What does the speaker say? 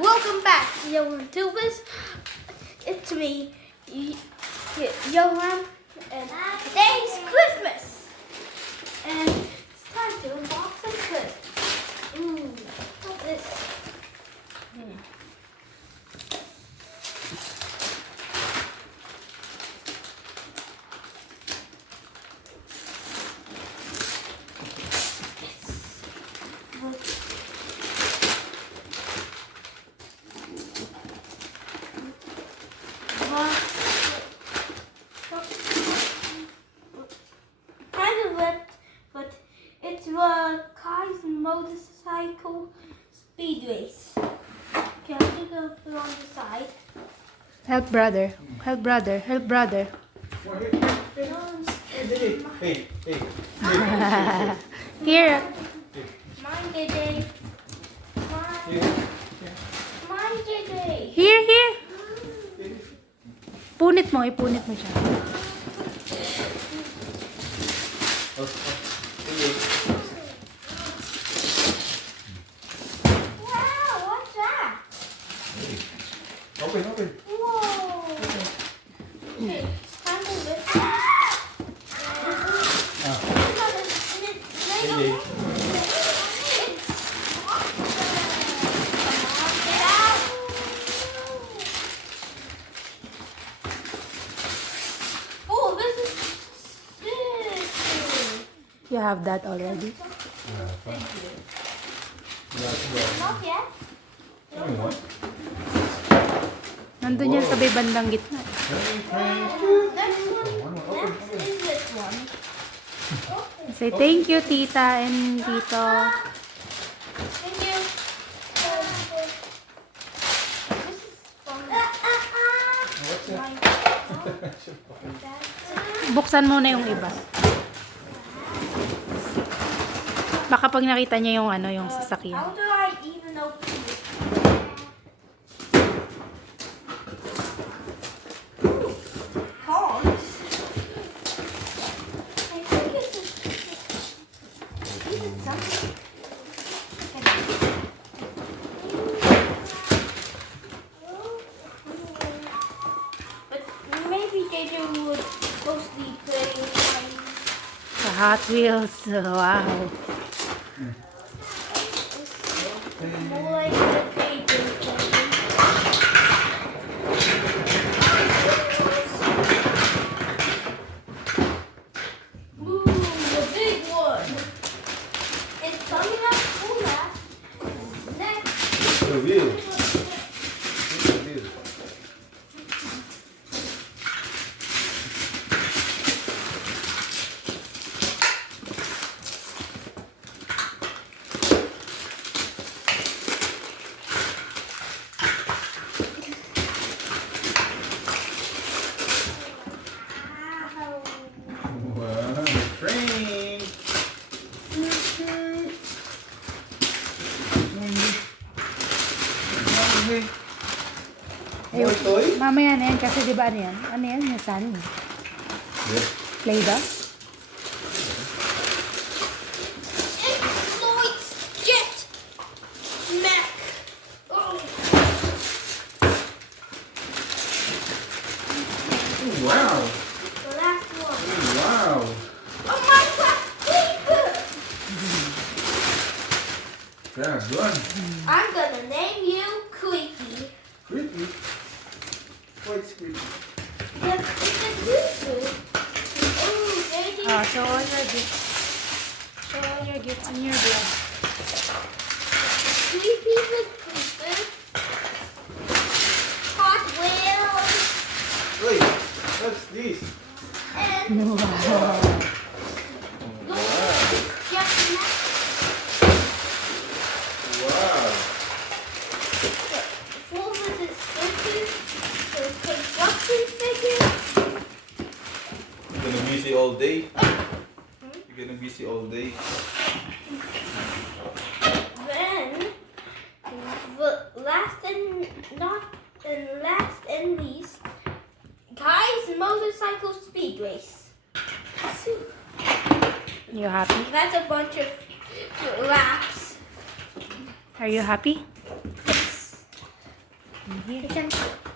Welcome back, Johan Tubers. It's me, Johan, and today's Christmas. And it's time to unbox some presents. Ooh, what's this? Kind of ripped, but it's a Kai's motorcycle speed race. Okay, I'm just gonna put it on the side. Help brother. Help brother. Help brother. Hey. Here. Mine, JJ. Mine, JJ. Here. Punit mo. Ipunit mo siya. Wow, what's that? Open. Whoa. Okay, time to rip it. Hey. Oh, this is sick. You have that already? Thank you. Not yet. Nandun yan sa may bandang gitna. Next is this one. Say thank you, tita and tito. Thank you. This is from What's that? my dad. Buksan mo na yung iba. Baka pag nakita niya yung yung sasakyan. How do I even open this? Ooh, cards. I think it's is it something? But maybe JJ would mostly play Sa Hot Wheels. Wow. more like the JJ thing. Ooh, the big one. It's coming up cooler. Next. The wheel. Wow, train. Ay, More toy? mamaya na yan kasi di ba ano yan? Ano yan? Yung sand. Yes. Play-doh? Exploits Jet Mac. Oh. Oh, wow. The last one. Oh, wow. Oh my God, paper. That's good. I'm gonna name you Creaky. Creepy. Quite creepy. Yes, it's a tutu. Ooh, baby. Show all your gifts. Show all your gifts in your bag. Creepy with creeper. Hot Wheels. Wait, what's this? And Wow. Jet Mac. Wow. Full with the stickers. The construction stickers. You're gonna busy all day. You're gonna busy all day. Then, the last and least, Kai's motorcycle speed race. You happy? That's a bunch of laps. Are you happy? Yes. Here. It's empty.